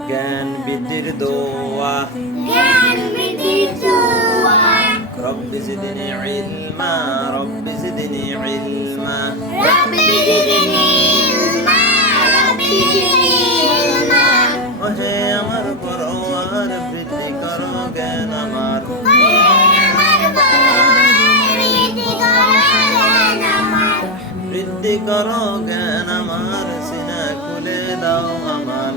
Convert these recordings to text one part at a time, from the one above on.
জ্ঞান বৃদ্ধির দোয়া রব্বি জিদনি ইলমা রব্বি জিদনি ইলমা ওহে আমার পরওয়ার বৃদ্ধি করো জ্ঞান আমার বৃদ্ধি করো জ্ঞান আমার সিনা খুলে দাও আমার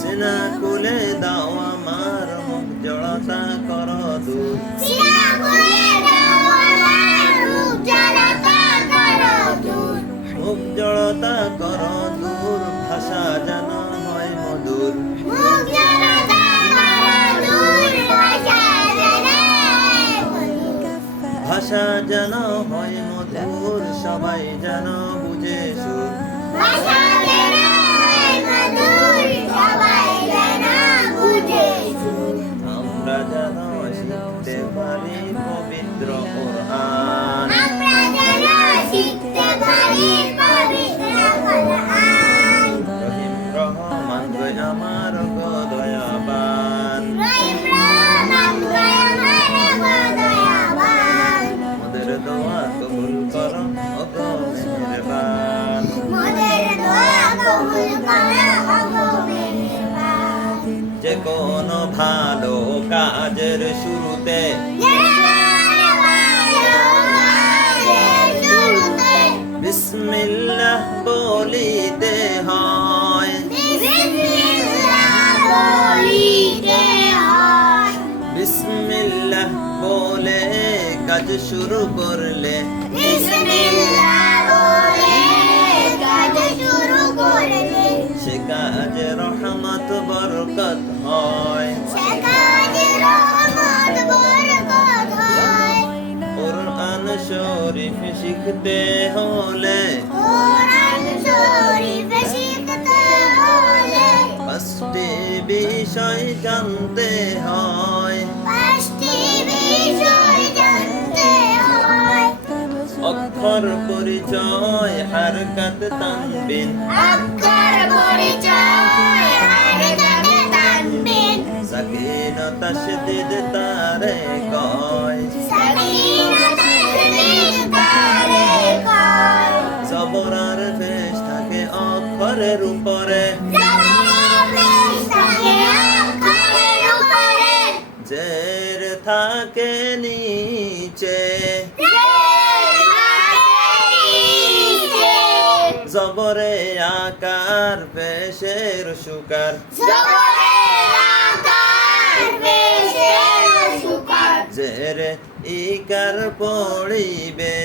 সিনা খুলে দাও আমার মুখ জড়তা করো দূর মুখ জড়তা করো দূর ভাষা যেন হয় মধুর ভাষা যেন হয় মধুর সবাই যেন বুঝে সুর আমরা যেন শিখতে পারি পবিত্র কোরআন রহিম রহমান গো আমার গো দয়াবান মোদের দোয়া কবুল করো ও গো মেহেরবান যে কোনো ভালো কাজের শুরুতে বিসমিল্লাহ বলিতে হয় বিসমিল্লাহ বলে কাজ শুরু করলে সে কাজে রহমত বরকত হয় কুরআন শরীফ শিখতে হলে পাঁচটি বিষয় জানতে হয় অক্ষর পরিচয় হারকাত তানবিন সাকিনা তাশদীদ তারে কয় সবর আর পেশ থাকে অক্ষরের উপরে জের থাকে নিচে জবরে আকার পেশের সুকার জেরে ইকার পড়িবে